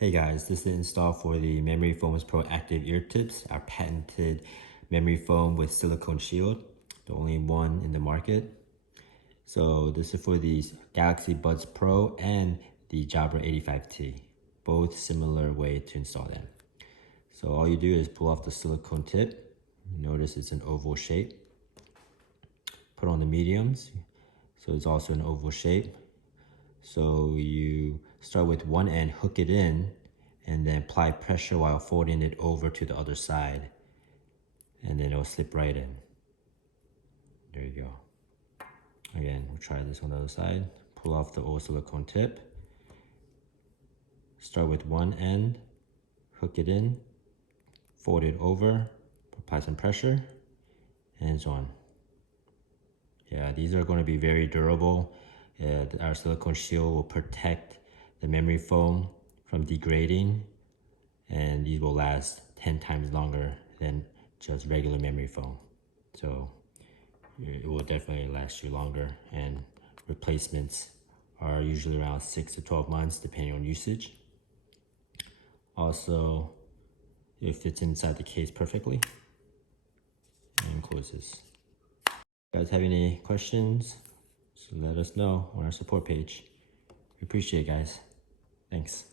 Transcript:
Hey guys, this is the install for the Memory Foams Pro Active Ear Tips, our patented memory foam with silicone shield, the only one in the market. So this is for the Galaxy Buds Pro and the Jabra 85T, both similar way to install them. So all you do is pull off the silicone tip. Notice it's an oval shape. Put on the mediums, so it's also an oval shape. So you start with one end, hook it in, and then apply pressure while folding it over to the other side. And then it'll slip right in. There you go. Again, we'll try this on the other side. Pull off the old silicone tip. Start with one end, hook it in, fold it over, apply some pressure, and it's on. Yeah, these are going to be very durable. Our silicone shield will protect the memory foam from degrading, and these will last 10 times longer than just regular memory foam. So it will definitely last you longer, and replacements are usually around 6 to 12 months depending on usage. Also, it fits inside the case perfectly and closes. If you guys have any questions, so let us know on our support page. We appreciate it, guys. Thanks.